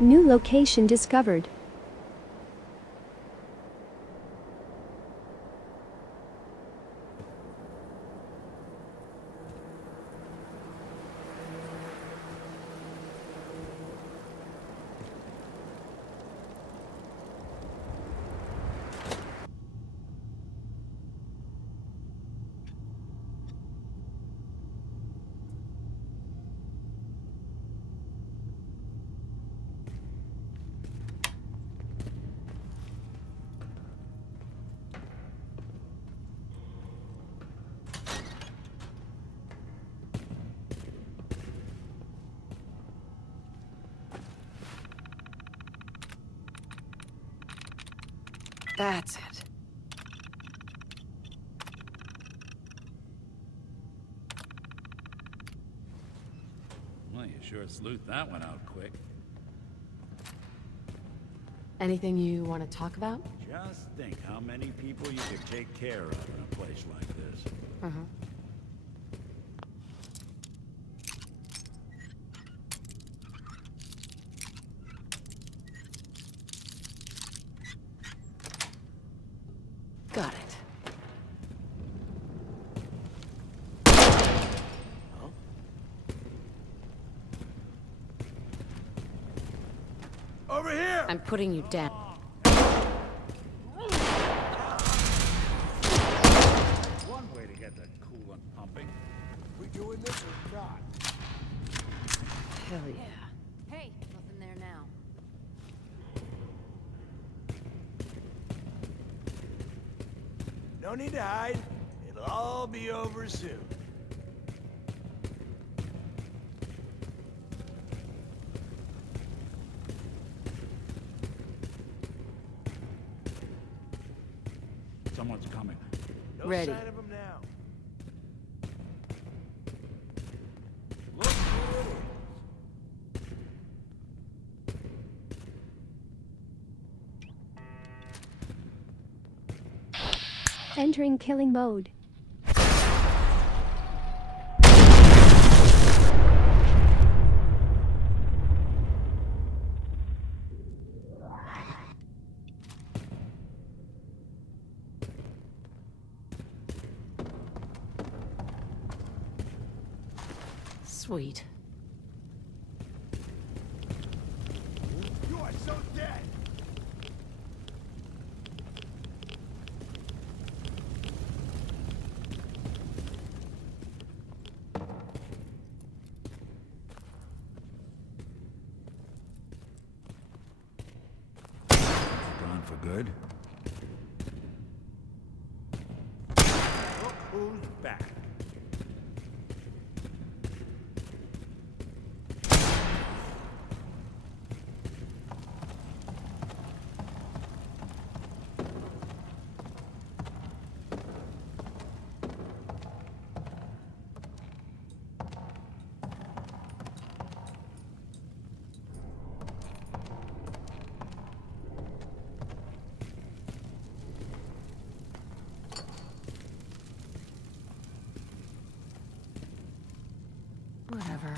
New location discovered. That's it. Well, you sure sleuthed that one out quick. Anything you want to talk about? Just think how many people you could take care of in a place like this. Uh-huh. Got it. Oh? Over here! I'm putting you down. One way to get that coolant pumping. We doing this or not? Hell yeah. Hey, nothing there now. No need to hide. It'll all be over soon. Someone's coming. No Ready. sign of him now. Look who it is. Entering killing mode. Sweet. You are so dead. Gone for good? Look who's back. Whatever.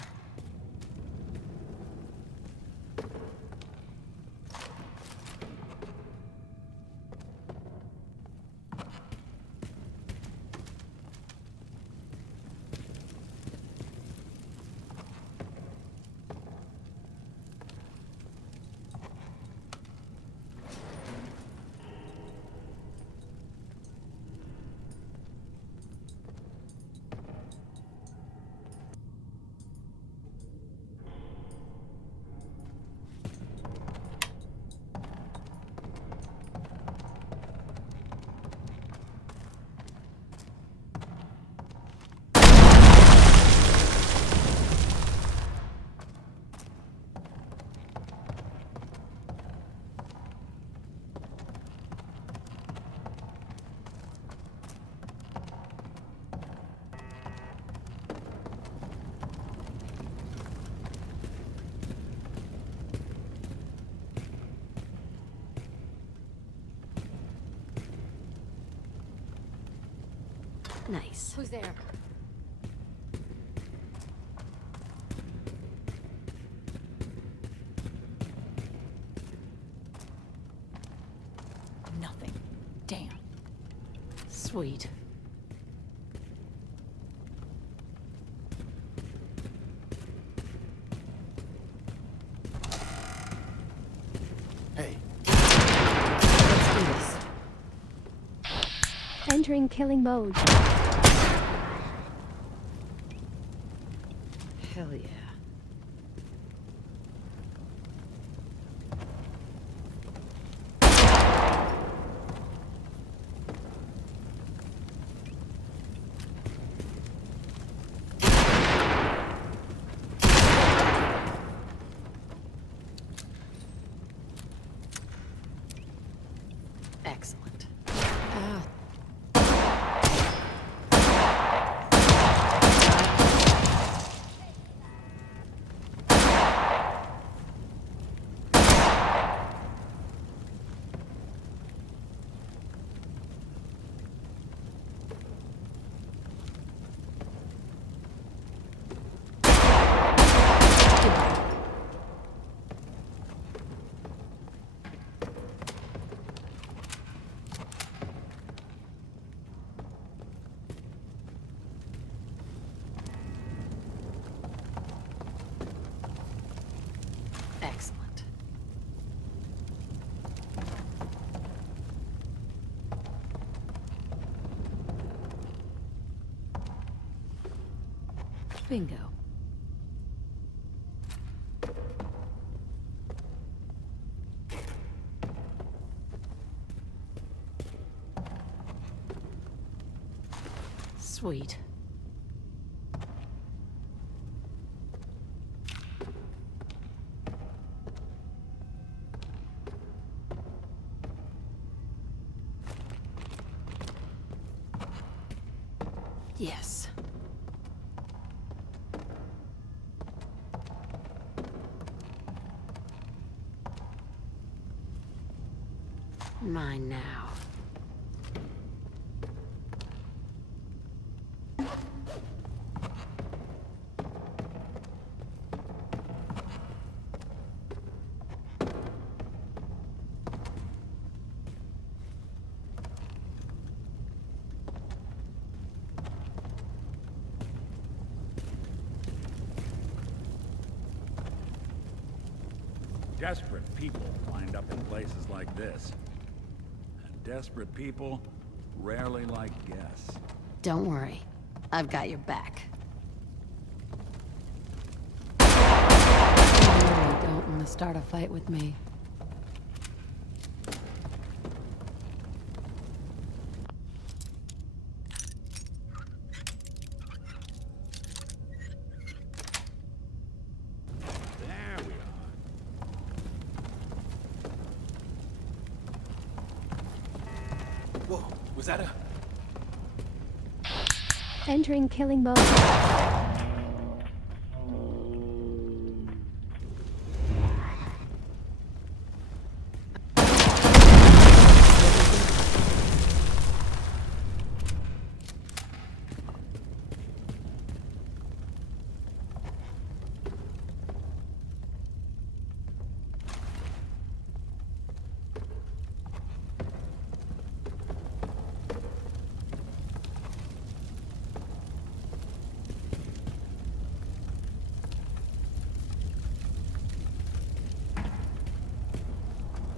Nice. Who's there? nothing. Damn. Sweet. Hey, Let's do this. Entering killing mode. Hell yeah. Excellent. Ah. Excellent. Bingo. Sweet. Yes. Mine now. Desperate people wind up in places like this. And desperate people rarely like guests. Don't worry. I've got your back. You really don't want to start a fight with me. There we are. whoa, was that a... Entering killing mode.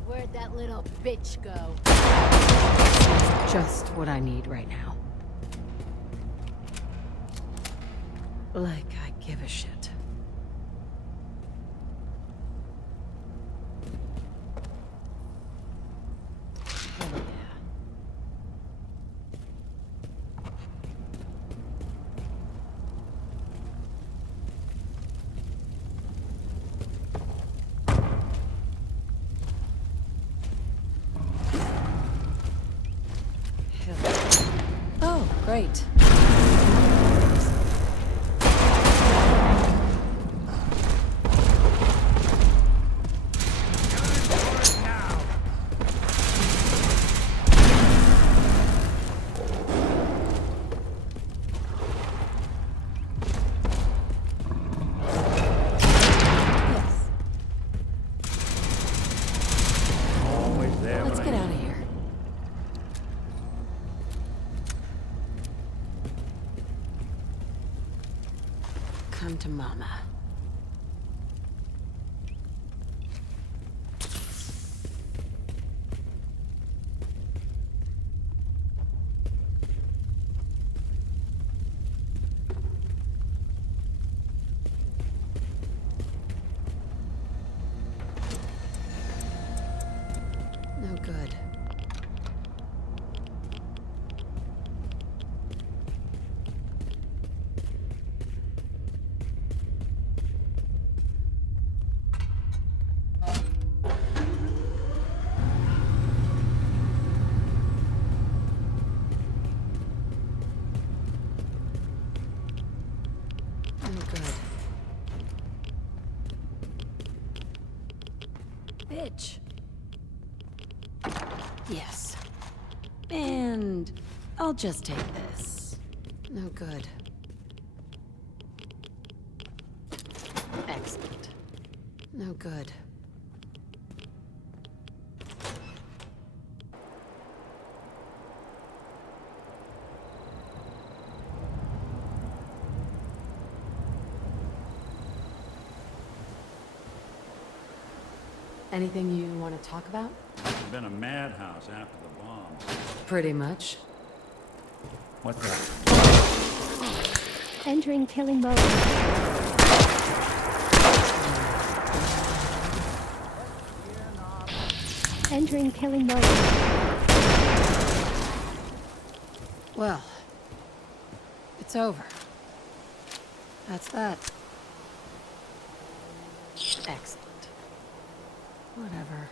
Where'd that little bitch go? Just what I need right now. Like I give a shit. Hell yeah. Oh, great. Always there Let's when get I out of here. one to Mama. No good. Bitch. Yes. And I'll just take this. No good. Excellent. No good. Anything you want to talk about? It's been a madhouse after the bombs. Pretty much. What's that? Entering killing mode. Entering killing mode. Well, it's over. That's that. Excellent. Whatever.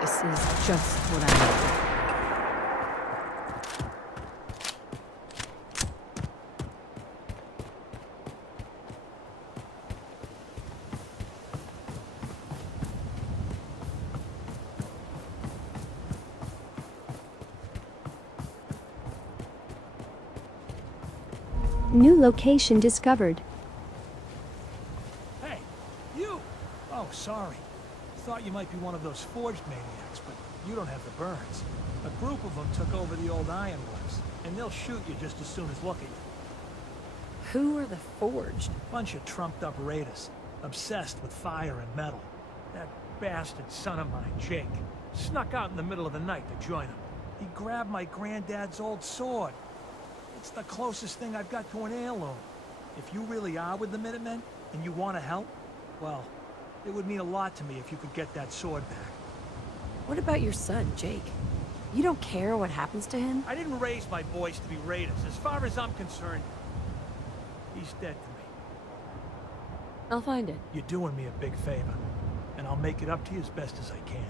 This is just what I need. New location discovered. Hey, you! Oh, sorry. Thought you might be one of those forged maniacs, but you don't have the burns. A group of them took over the old Ironworks, and they'll shoot you just as soon as look at you. Who are the Forged? Bunch of trumped-up raiders, obsessed with fire and metal. That bastard son of mine, Jake, snuck out in the middle of the night to join them. He grabbed my granddad's old sword. It's the closest thing I've got to an heirloom. If you really are with the Minutemen, and you want to help, well, it would mean a lot to me if you could get that sword back. What about your son, Jake? You don't care what happens to him? I didn't raise my boys to be raiders. As far as I'm concerned, he's dead to me. I'll find it. You're doing me a big favor, and I'll make it up to you as best as I can.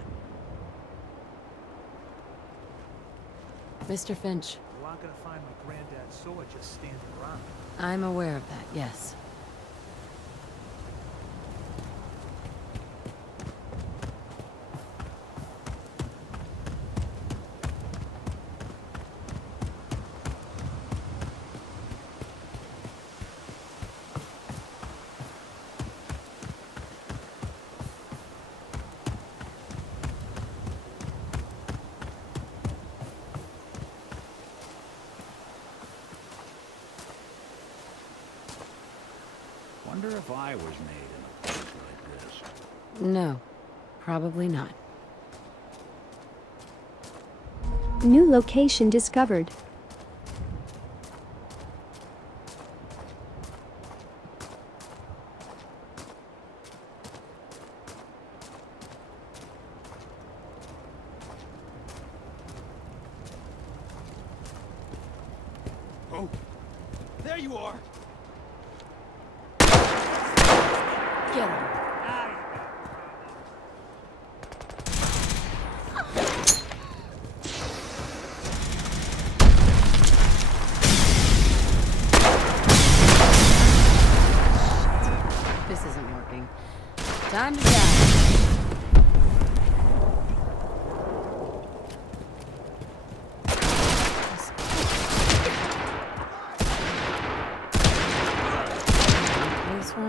Mr. Finch, You aren't gonna find my granddad's sword just standing around. I'm aware of that, yes. Wonder if I was made in a place like this. No, probably not. New location discovered. Oh, there you are. Get him.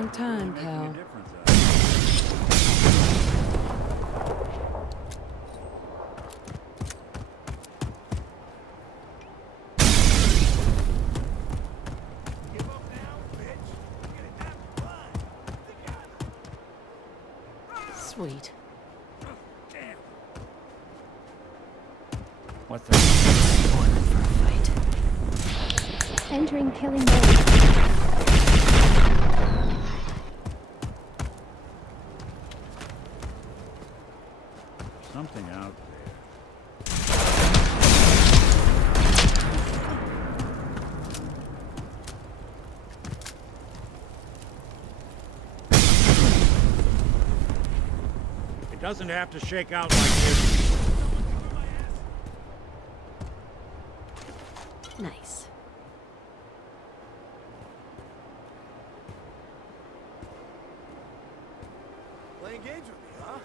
long time, Making a pal. difference out here. Give up now, bitch. You're gonna have to run. Together. Sweet. Damn. What's that? Spoiling for a fight. Entering killing mode. Something out there. It doesn't have to shake out like this. Nice. Playing games with me, huh?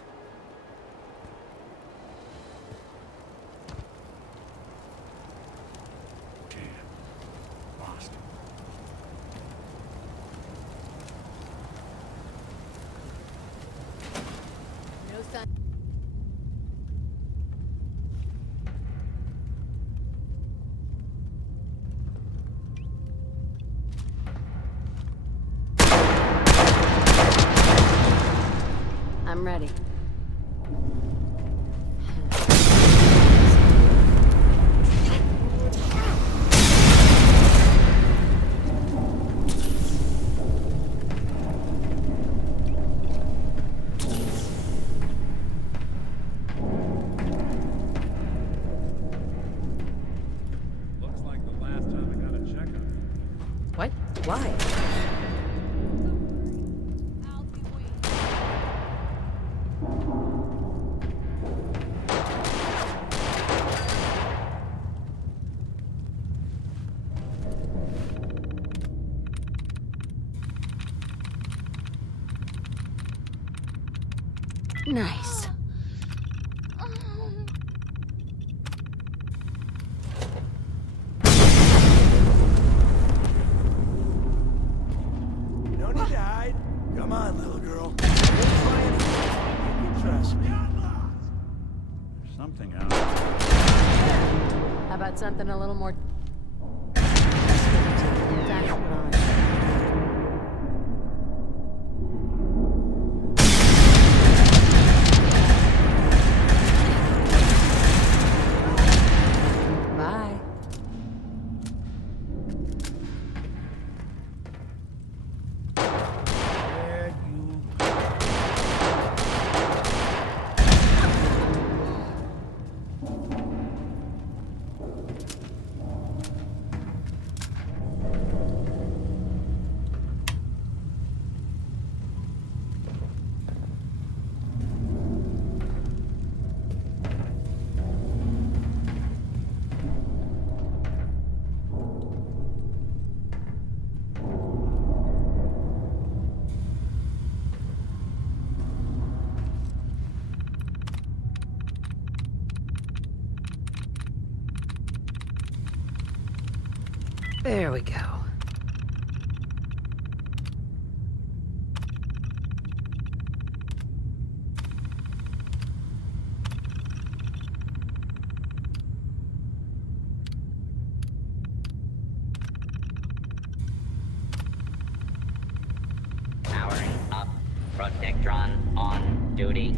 Damn. Lost. No sign. I'm ready. Looks like the last time I got a checkup. What? Why? I'll be waiting. Nice. No need to hide. Come on, little girl. We'll try anything. You can trust me. There's something out there. How about something a little more... Time to put on. Bye. There you There we go. Powering up. Protectron on duty.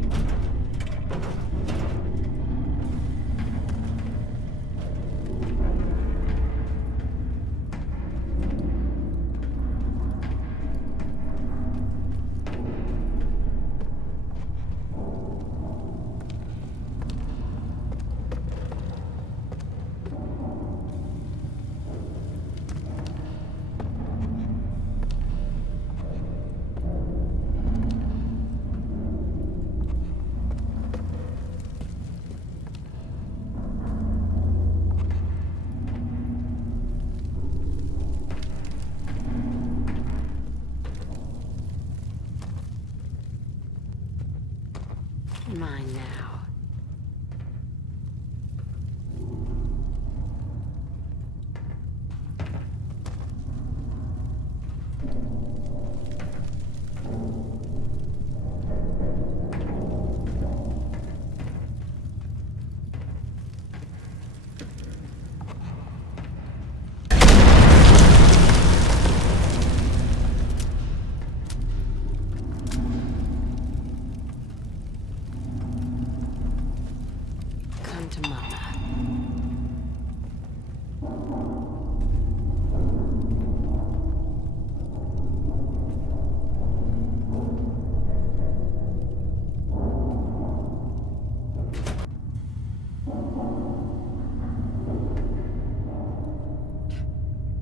Mine now.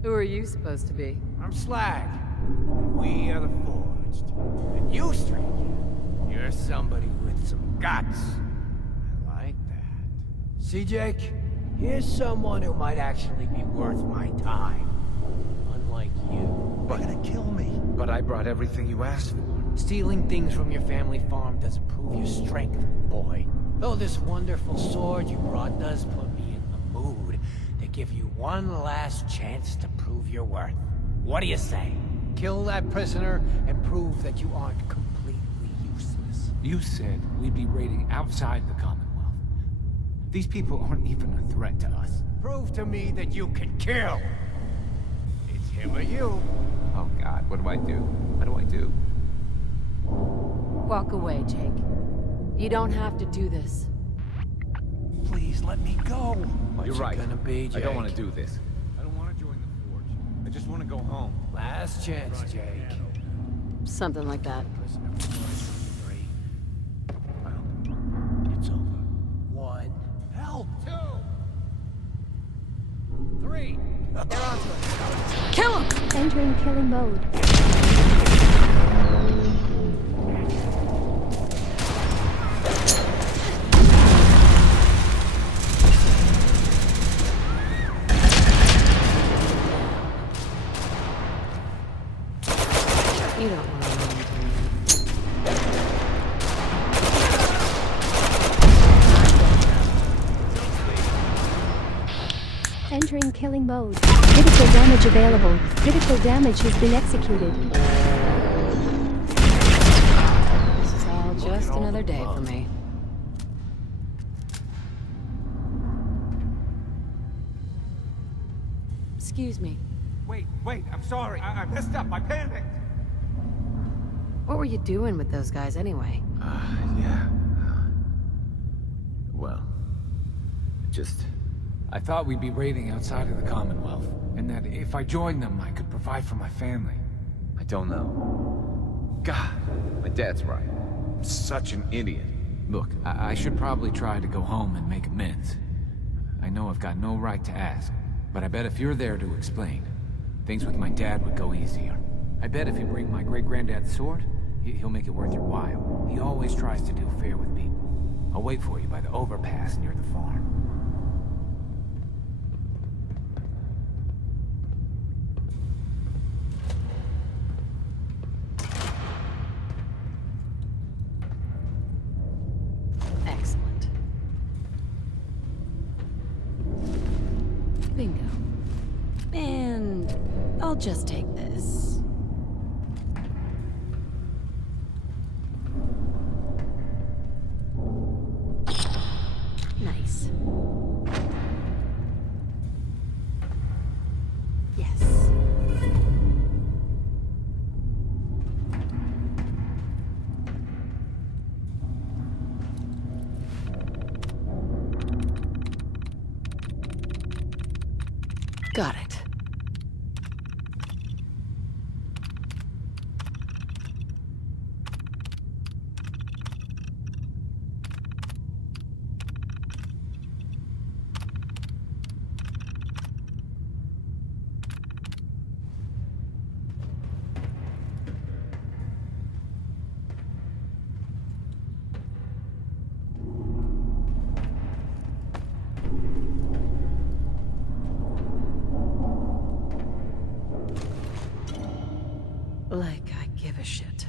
Who are you supposed to be? I'm Slag. We are the Forged. And you, stranger, you're somebody with some guts. I like that. See, Jake? Here's someone who might actually be worth my time. Unlike you. They're gonna kill me. But I brought everything you asked for. Stealing things from your family farm doesn't prove your strength, boy. Though this wonderful sword you brought does put me in the mood to give you one last chance to prove your worth. What do you say? Kill that prisoner and prove that you aren't completely useless. You said we'd be raiding outside the Commonwealth. These people aren't even a threat to us. Prove to me that you can kill. It's him or you. Oh God, what do I do? What do I do? Walk away, Jake. You don't have to do this. Please let me go. What's You're it right. gonna be, Jake? I don't want to do this. I don't want to join the Forge. I just want to go home. Last chance, Jake. Something like that. Prisoner 3. Well, it's over. 1. Help! 2. 3. They're onto it. Kill him! Entering killing mode. You don't want to run into me. Entering killing mode. Critical damage available. Critical damage has been executed. This is all just another day for me. Excuse me. Wait, I'm sorry. I messed up. I panicked. What were you doing with those guys anyway? Yeah. Well, I thought we'd be raiding outside of the Commonwealth, and that if I joined them, I could provide for my family. I don't know. God, my dad's right. I'm such an idiot. Look, I should probably try to go home and make amends. I know I've got no right to ask, but I bet if you're there to explain, things with my dad would go easier. I bet if you bring my great-granddad's sword, he'll make it worth your while. He always tries to do fair with people. I'll wait for you by the overpass near the farm. Excellent. Bingo. And I'll just take this. Nice. Yes. Got it. Like I give a shit.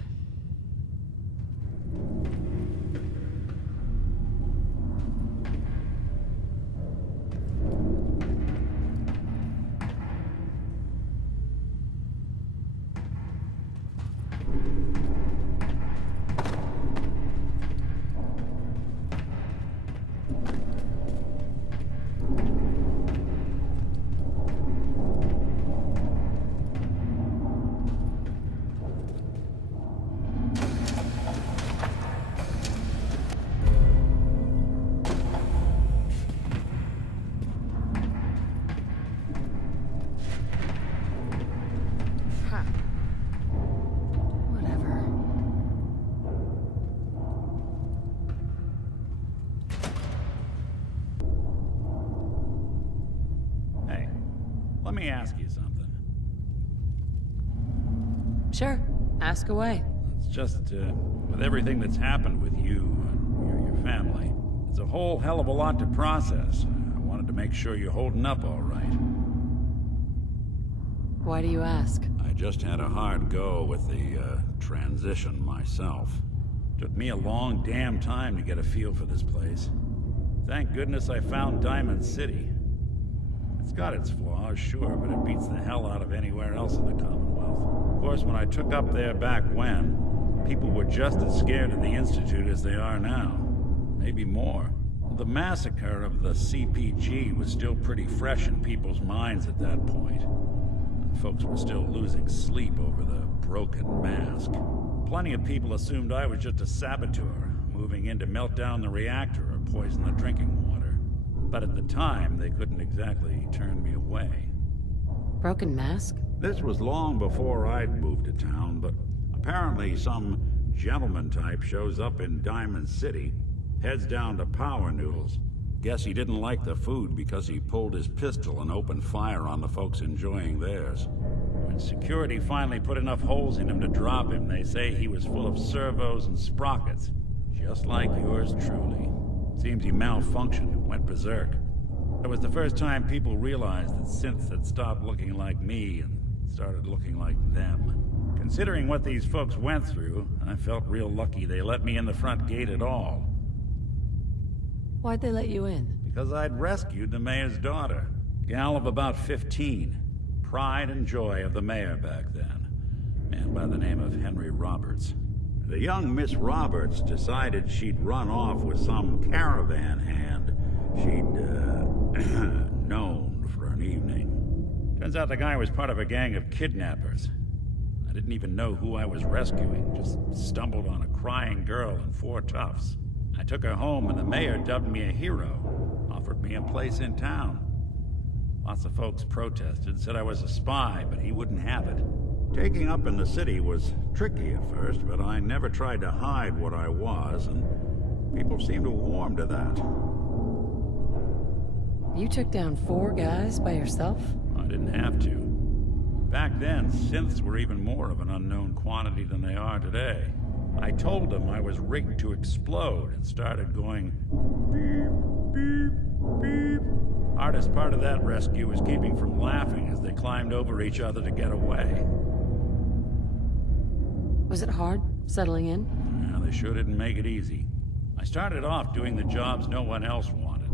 Sure, ask away. It's just, with everything that's happened with you and your family, it's a whole hell of a lot to process. I wanted to make sure you're holding up all right. Why do you ask? I just had a hard go with the, transition myself. Took me a long damn time to get a feel for this place. Thank goodness I found Diamond City. It's got its flaws, sure, but it beats the hell out of anywhere else in the Commonwealth. Of course, when I took up there back when, people were just as scared of the Institute as they are now. Maybe more. The massacre of the CPG was still pretty fresh in people's minds at that point. And folks were still losing sleep over the broken mask. Plenty of people assumed I was just a saboteur, moving in to melt down the reactor or poison the drinking water. But at the time, they couldn't exactly turn me away. Broken mask? This was long before I'd moved to town, but apparently some gentleman type shows up in Diamond City, heads down to Power Noodles. Guess he didn't like the food because he pulled his pistol and opened fire on the folks enjoying theirs. When security finally put enough holes in him to drop him, they say he was full of servos and sprockets, just like yours truly. Seems he malfunctioned, went berserk. It was the first time people realized that synths had stopped looking like me and started looking like them. Considering what these folks went through, I felt real lucky they let me in the front gate at all. Why'd they let you in? Because I'd rescued the mayor's daughter. Gal of about 15. Pride and joy of the mayor back then. Man by the name of Henry Roberts. The young Miss Roberts decided she'd run off with some caravan hand she'd, known for an evening. Turns out the guy was part of a gang of kidnappers. I didn't even know who I was rescuing, just stumbled on a crying girl and 4 toughs. I took her home and the mayor dubbed me a hero, offered me a place in town. Lots of folks protested, said I was a spy, but he wouldn't have it. Taking up in the city was tricky at first, but I never tried to hide what I was, and people seemed to warm to that. You took down 4 guys by yourself? I didn't have to. Back then, synths were even more of an unknown quantity than they are today. I told them I was rigged to explode and started going beep, beep, beep. Hardest part of that rescue was keeping from laughing as they climbed over each other to get away. Was it hard, settling in? Yeah, they sure didn't make it easy. I started off doing the jobs no one else wanted.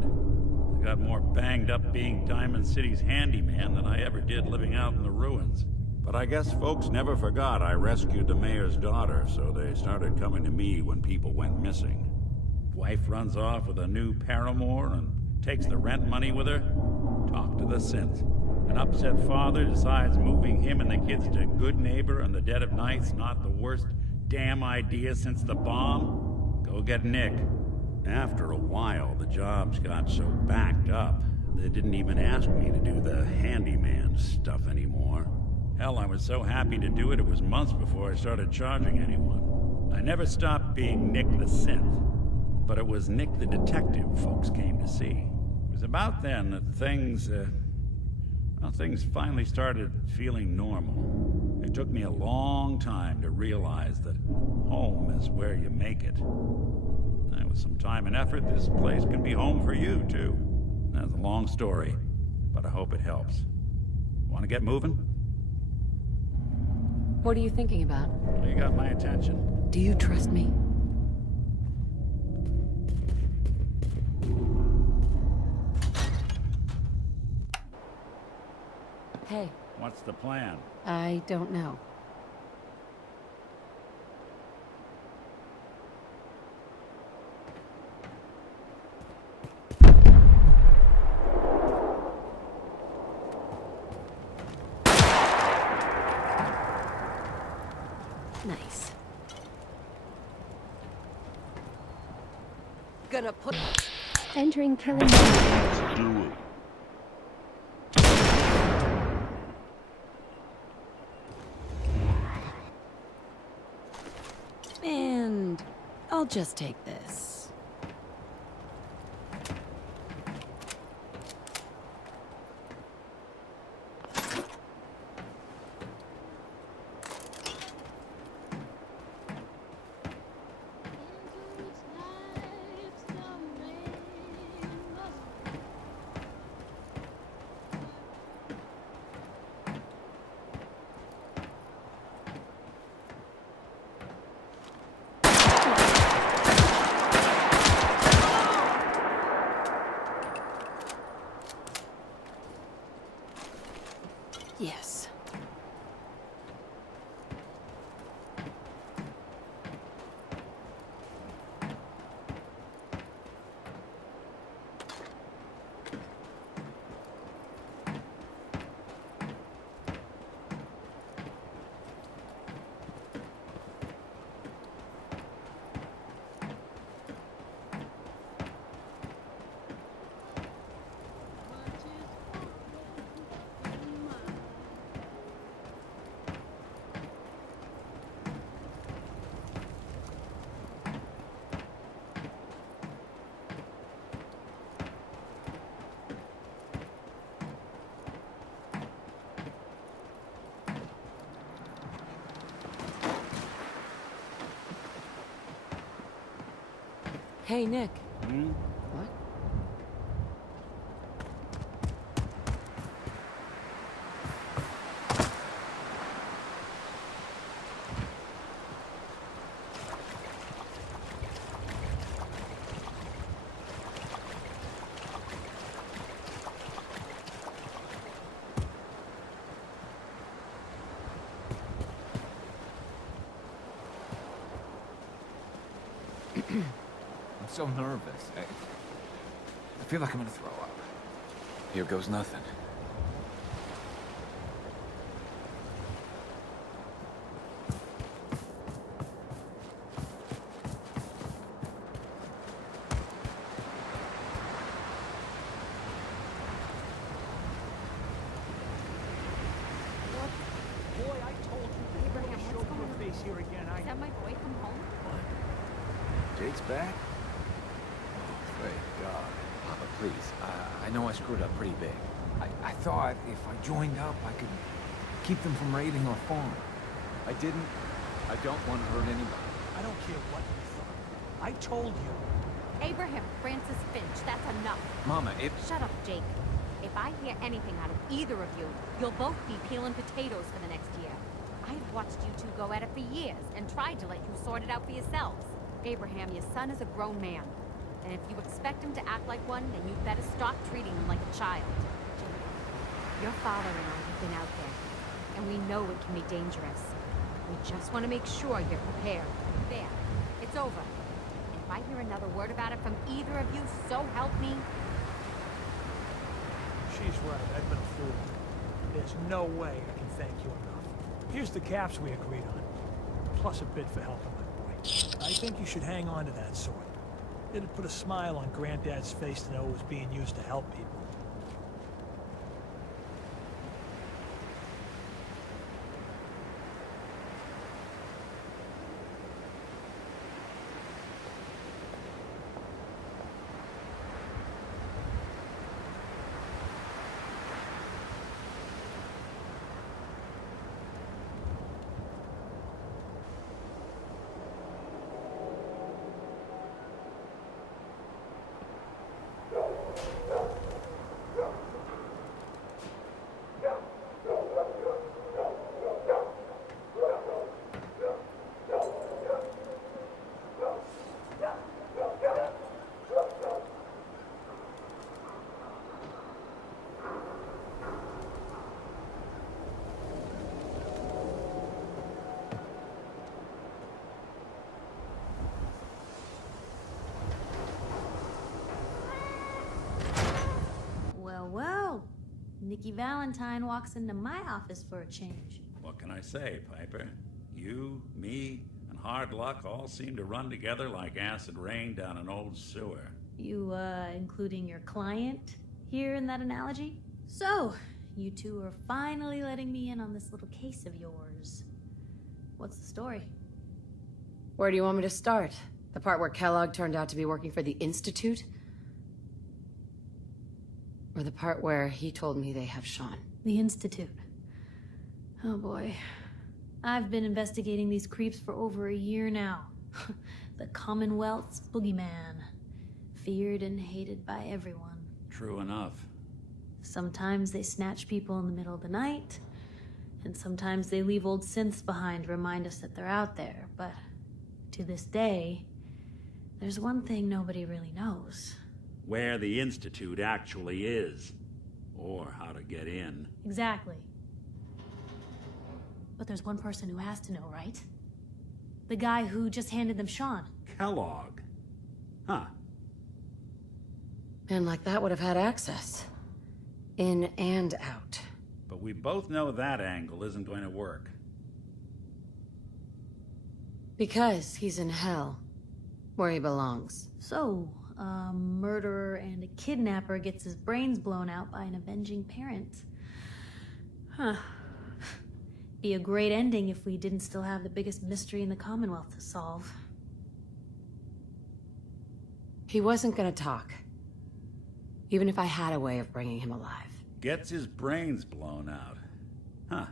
I got more banged up being Diamond City's handyman than I ever did living out in the ruins. But I guess folks never forgot I rescued the mayor's daughter, so they started coming to me when people went missing. Wife runs off with a new paramour and takes the rent money with her. Talk to the synth. An upset father decides moving him and the kids to Good Neighbor in the dead of night's not the worst damn idea since the bomb. Go get Nick. After a while, the jobs got so backed up, they didn't even ask me to do the handyman stuff anymore. Hell, I was so happy to do it, it was months before I started charging anyone. I never stopped being Nick the synth, but it was Nick the detective folks came to see. It was about then that things finally started feeling normal. It took me a long time to realize that home is where you make it. And with some time and effort, this place can be home for you, too. That's a long story, but I hope it helps. Want to get moving? What are you thinking about? Well, you got my attention. Do you trust me? Hey. What's the plan? I don't know. Nice. Gonna put... Entering killing mode. Do it. And I'll just take this. Hey, Nick. Hmm? What? I'm so nervous. I feel like I'm gonna throw up. Here goes nothing. Boy, I told you. Abraham, Show what's your going on? face here again. Is that my boy come home? Jake's back? Oh, thank God. Papa, please. I know I screwed up pretty big. I thought if I joined up, I could keep them from raiding our farm. I didn't. I don't want to hurt anybody. I don't care what you thought. I told you. Abraham Francis Finch, that's enough. Mama, if... Shut up, Jake. If I hear anything out of either of you, you'll both be peeling potatoes for the next year. I've watched you two go at it for years and tried to let you sort it out for yourselves. Abraham, your son is a grown man. And if you expect him to act like one, then you'd better stop treating him like a child. Jake, your father and I have been out there, and we know it can be dangerous. We just want to make sure you're prepared. There. It's over. And if I hear another word about it from either of you, so help me, She's right. I've been a fool. There's no way I can thank you enough. Here's the caps we agreed on, plus a bid for helping my boy. I think you should hang on to that sword. It'd put a smile on Granddad's face to know it was being used to help people. Well, Nikki Valentine walks into my office for a change. What can I say, Piper? You, me, and hard luck all seem to run together like acid rain down an old sewer. You, including your client here in that analogy? So, you two are finally letting me in on this little case of yours. What's the story? Where do you want me to start? The part where Kellogg turned out to be working for the Institute? Or the part where he told me they have Sean? The Institute. Oh boy. I've been investigating these creeps for over a year now. The Commonwealth's boogeyman. Feared and hated by everyone. True enough. Sometimes they snatch people in the middle of the night, and sometimes they leave old synths behind to remind us that they're out there. But to this day, there's one thing nobody really knows. Where the Institute actually is. Or how to get in. Exactly. But there's one person who has to know, right? The guy who just handed them Sean. Kellogg. Huh. And like that would have had access. In and out. But we both know that angle isn't going to work. Because he's in hell. Where he belongs. So, a murderer and a kidnapper gets his brains blown out by an avenging parent. Huh. Be a great ending if we didn't still have the biggest mystery in the Commonwealth to solve. He wasn't gonna talk. Even if I had a way of bringing him alive. Gets his brains blown out. Huh.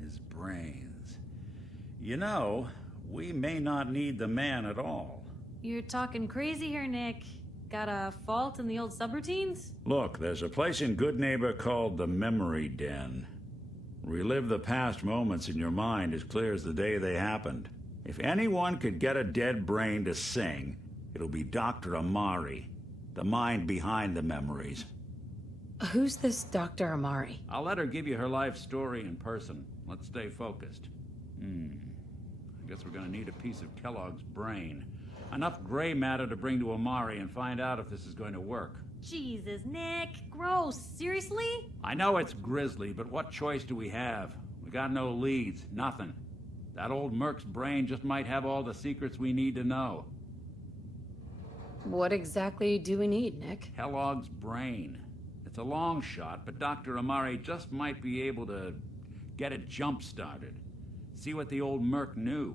His brains. You know, we may not need the man at all. You're talking crazy here, Nick. Got a fault in the old subroutines? Look, there's a place in Good Neighbor called the Memory Den. Relive the past moments in your mind as clear as the day they happened. If anyone could get a dead brain to sing, it'll be Dr. Amari, the mind behind the memories. Who's this Dr. Amari? I'll let her give you her life story in person. Let's stay focused. I guess we're gonna need a piece of Kellogg's brain. Enough gray matter to bring to Amari and find out if this is going to work. Jesus, Nick. Gross. Seriously? I know it's grisly, but what choice do we have? We got no leads, nothing. That old Merc's brain just might have all the secrets we need to know. What exactly do we need, Nick? Kellogg's brain. It's a long shot, but Dr. Amari just might be able to get it jump-started. See what the old Merc knew.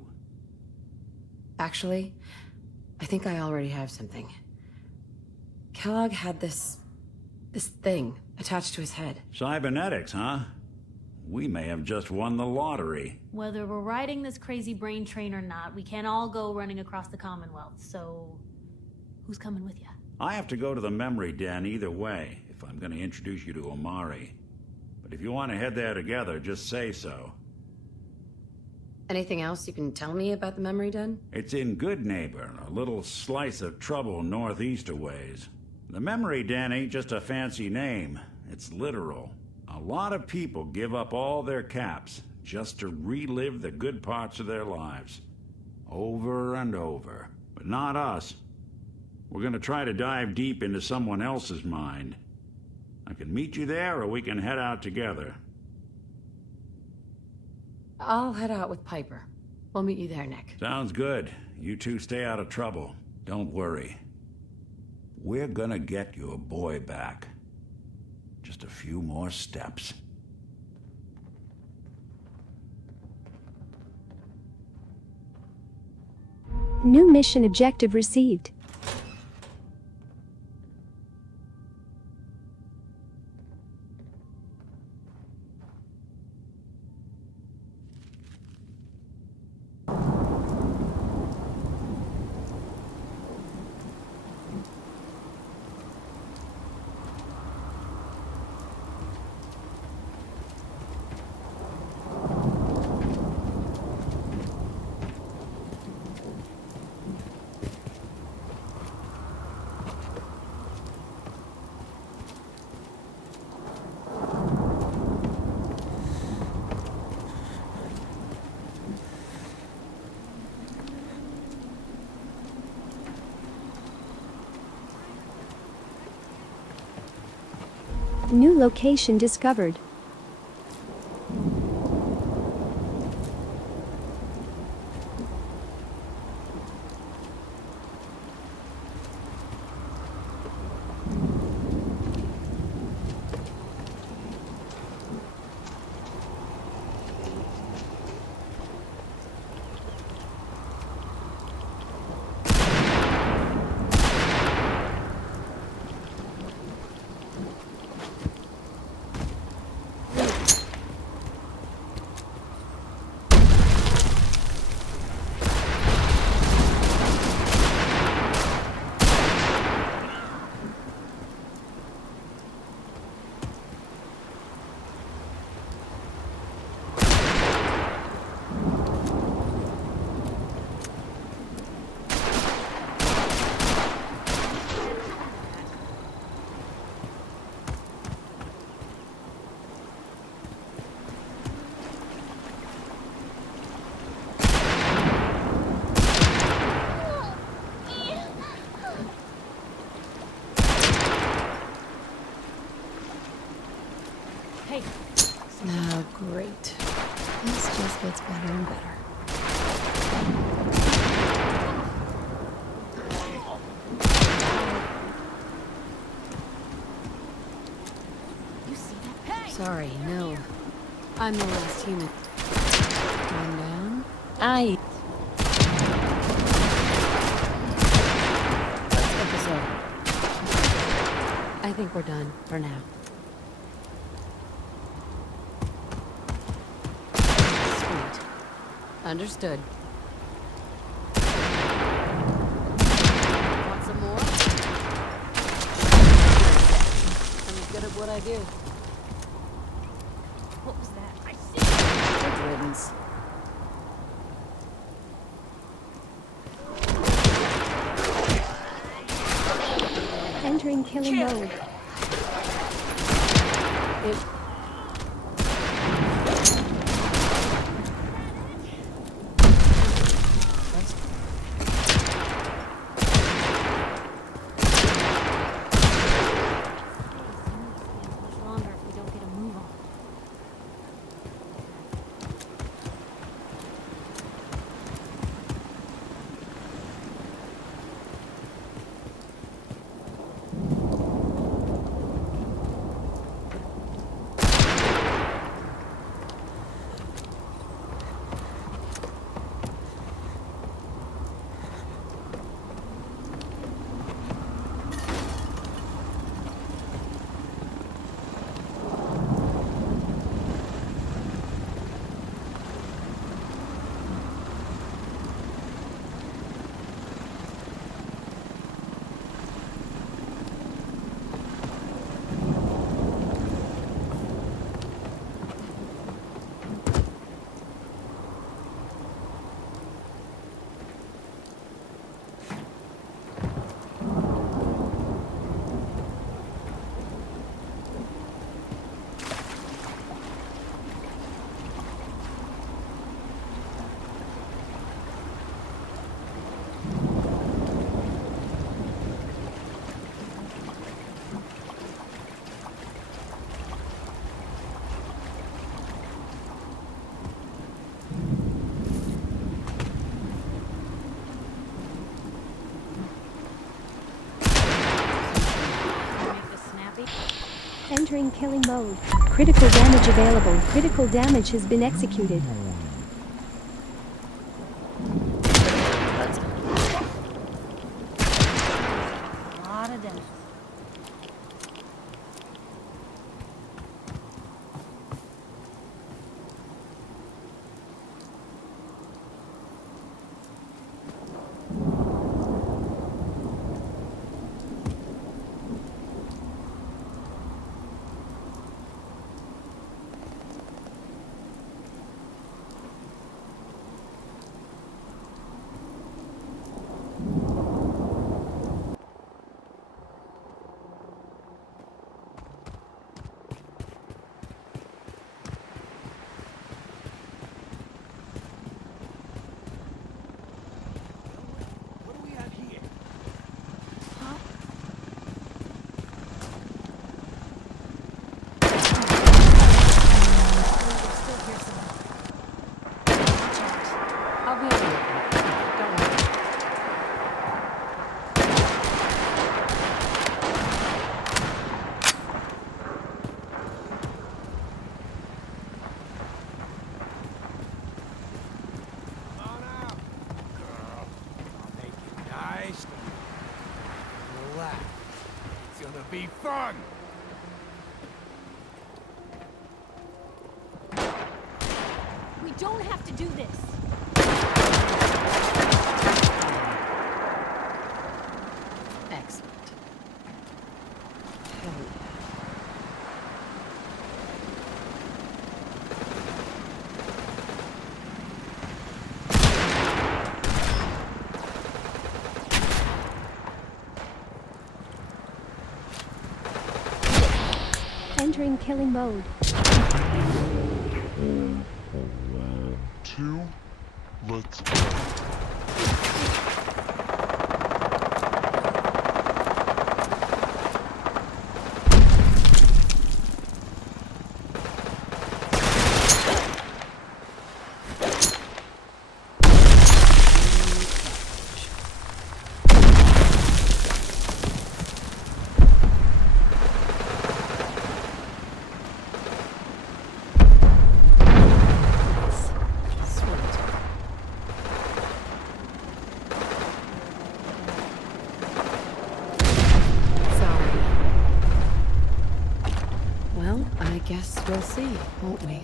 Actually, I think I already have something. Kellogg had this thing attached to his head. Cybernetics, huh? We may have just won the lottery. Whether we're riding this crazy brain train or not, we can't all go running across the Commonwealth, so who's coming with you? I have to go to the memory den either way, if I'm going to introduce you to Amari. But if you want to head there together, just say so. Anything else you can tell me about the memory den? It's in Good Neighbor, a little slice of trouble northeast a ways. The memory den ain't just a fancy name, it's literal. A lot of people give up all their caps just to relive the good parts of their lives. Over and over. But not us. We're gonna try to dive deep into someone else's mind. I can meet you there, or we can head out together. I'll head out with Piper. We'll meet you there, Nick. Sounds good. You two stay out of trouble. Don't worry. We're gonna get your boy back. Just a few more steps. New mission objective received. New location discovered. Oh, great. This just gets better and better. You see that? Hey! Sorry, no. I'm the last human. Calm down. Let's get this over. I think we're done for now. Sweet. Understood. What'd I do? What was that? I see. Good riddance. Entering killing mode. Longer if we don't get a move on. Entering killing mode. Critical damage available. Critical damage has been executed. A lot of death. What do we have here? I'll be over it. Don't worry. Come on out, girl. I'll make it nice and relax. It's gonna be fun. We don't have to do this. Excellent. Hell yeah. Entering killing mode. 2, let's go. Well, I guess we'll see, won't we?